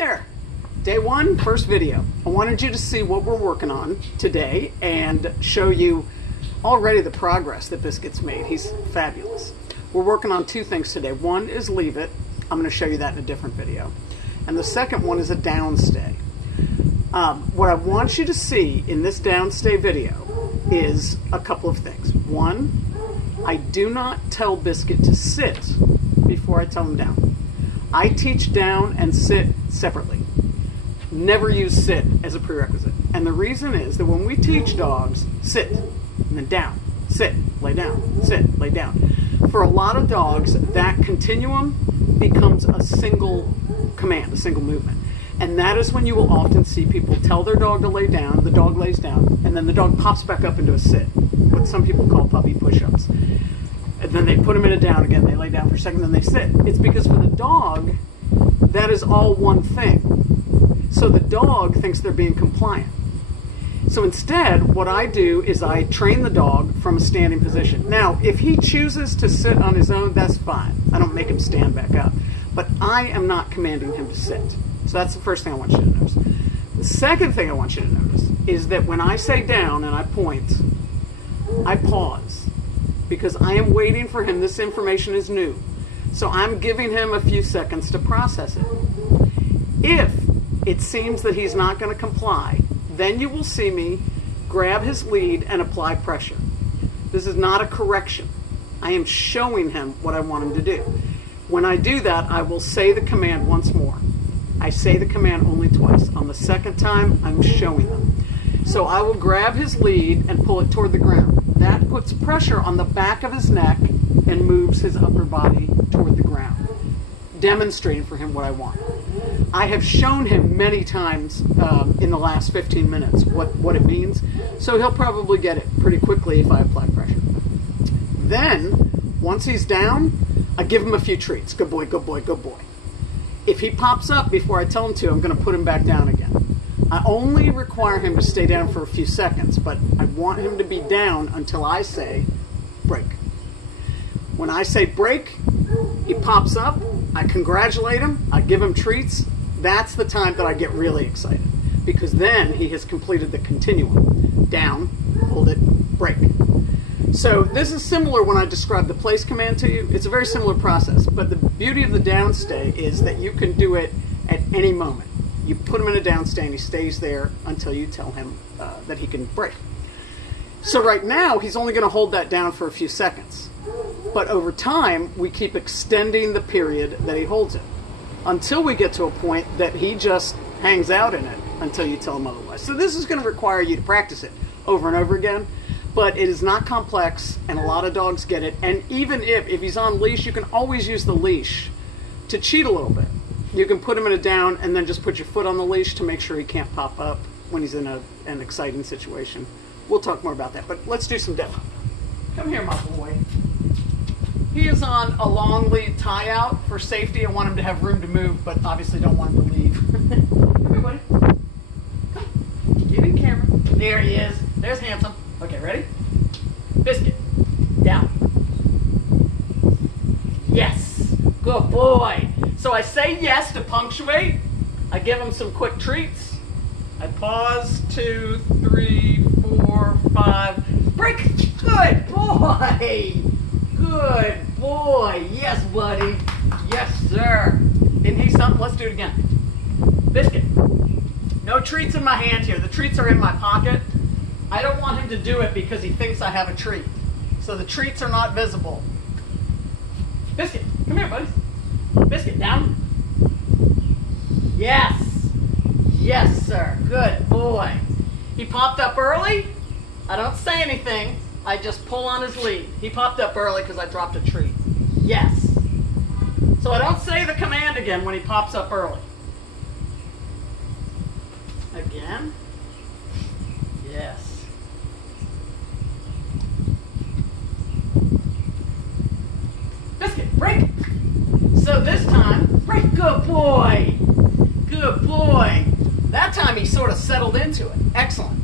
there. Day one, first video. I wanted you to see what we're working on today and show you already the progress that Biscuit's made. He's fabulous. We're working on two things today. One is leave it. I'm going to show you that in a different video. And the second one is a downstay. What I want you to see in this downstay video is a couple of things. One, I do not tell Biscuit to sit before I tell him down. I teach down and sit separately. Never use sit as a prerequisite. And the reason is that when we teach dogs, sit, and then down, sit, lay down, sit, lay down. For a lot of dogs, that continuum becomes a single command, a single movement. And that is when you will often see people tell their dog to lay down, the dog lays down, and then the dog pops back up into a sit, what some people call puppy push-ups. And then they put them in a down again, they lay down for a second, then they sit. It's because for the dog, that is all one thing. So the dog thinks they're being compliant. So instead, what I do is I train the dog from a standing position. Now, if he chooses to sit on his own, that's fine. I don't make him stand back up. But I am not commanding him to sit. So that's the first thing I want you to notice. The second thing I want you to notice is that when I say down and I point, I pause. Because I am waiting for him. This information is new. So I'm giving him a few seconds to process it. If it seems that he's not going to comply, then you will see me grab his lead and apply pressure. This is not a correction. I am showing him what I want him to do. When I do that, I will say the command once more. I say the command only twice. On the second time, I'm showing them. So I will grab his lead and pull it toward the ground. That puts pressure on the back of his neck and moves his upper body toward the ground, demonstrating for him what I want. I have shown him many times in the last 15 minutes what it means, so he'll probably get it pretty quickly if I apply pressure. Then, once he's down, I give him a few treats. Good boy, good boy, good boy. If he pops up before I tell him to, I'm going to put him back down again. I only require him to stay down for a few seconds, but I want him to be down until I say break. When I say break, he pops up, I congratulate him, I give him treats. That's the time that I get really excited, because then he has completed the continuum. Down, hold it, break. So this is similar when I describe the place command to you. It's a very similar process, but the beauty of the downstay is that you can do it at any moment. You put him in a downstay and he stays there until you tell him that he can break. So right now, he's only going to hold that down for a few seconds. But over time, we keep extending the period that he holds it until we get to a point that he just hangs out in it until you tell him otherwise. So this is going to require you to practice it over and over again, but it is not complex, and a lot of dogs get it. And even if he's on leash, you can always use the leash to cheat a little bit. You can put him in a down and then just put your foot on the leash to make sure he can't pop up when he's in an exciting situation. We'll talk more about that, but let's do some demo. Come here, my boy. He is on a long lead tie out for safety. I want him to have room to move, but obviously don't want him to leave. Come here, buddy. Come. Get in camera. There he is. There's Handsome. Okay, ready? Biscuit. Down. Yes. Good boy. So I say yes to punctuate. I give him some quick treats. I pause. 2, 3, 4, 5. Break. Good boy. Good boy. Yes, buddy. Yes, sir. Isn't he something? Let's do it again. Biscuit. No treats in my hand here. The treats are in my pocket. I don't want him to do it because he thinks I have a treat. So the treats are not visible. Biscuit, come here, buddy. Biscuit, down. Yes. Yes, sir. Good boy. He popped up early. I don't say anything. I just pull on his lead. He popped up early because I dropped a treat. Yes. So I don't say the command again when he pops up early. Again. Yes. Biscuit, break. So this time, break. Good boy. Good boy. That time he sort of settled into it. Excellent.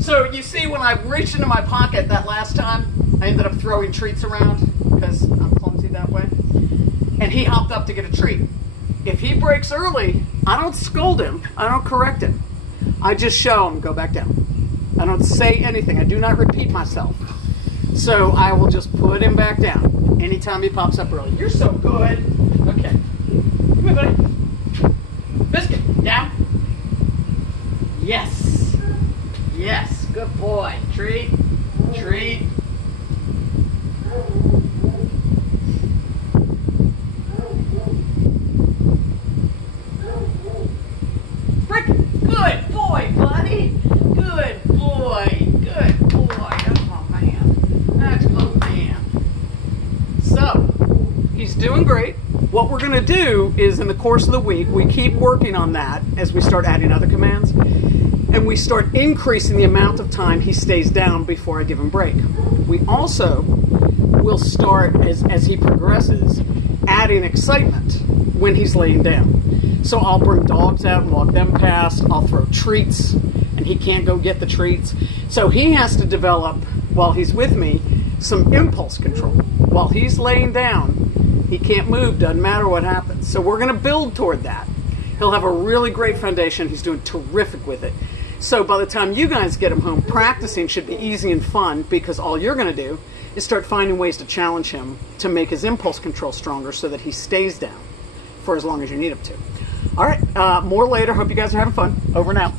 So you see, when I reached into my pocket that last time, I ended up throwing treats around because I'm clumsy that way. And he hopped up to get a treat. If he breaks early, I don't scold him. I don't correct him. I just show him, go back down. I don't say anything. I do not repeat myself. So I will just put him back down anytime he pops up early. You're so good. Okay. Come here, buddy. Biscuit, down. Yes. Yes. Good boy. Treat. Treat. Good boy, buddy. Good boy. Good boy. That's my man. That's my man. So, he's doing great. What we're going to do is in the course of the week, we keep working on that as we start adding other commands. And we start increasing the amount of time he stays down before I give him a break. We also will start, as he progresses, adding excitement when he's laying down. So I'll bring dogs out and walk them past. I'll throw treats, and he can't go get the treats. So he has to develop, while he's with me, some impulse control. While he's laying down, he can't move, doesn't matter what happens. So we're going to build toward that. He'll have a really great foundation. He's doing terrific with it. So by the time you guys get him home, practicing should be easy and fun, because all you're going to do is start finding ways to challenge him to make his impulse control stronger so that he stays down for as long as you need him to. All right, more later. Hope you guys are having fun. Over and out.